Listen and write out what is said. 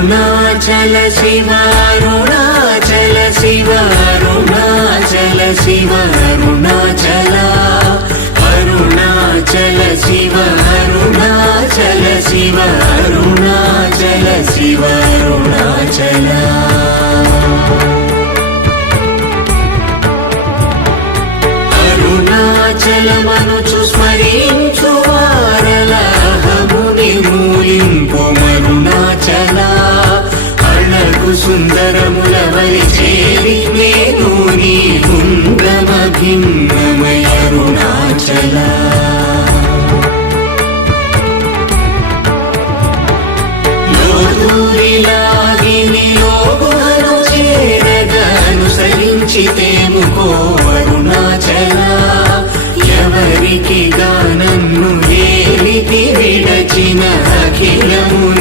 Arunachal Shiva Arunachal Shiva Arunachal Shiva Arunachal Arunachal Shiva Arunachal Shiva Arunachal Shiva Arunachal అరుణాచలమనుచు స్మరించు వారలహము నిర్మూలింపు Arunachal Azhagu Sundara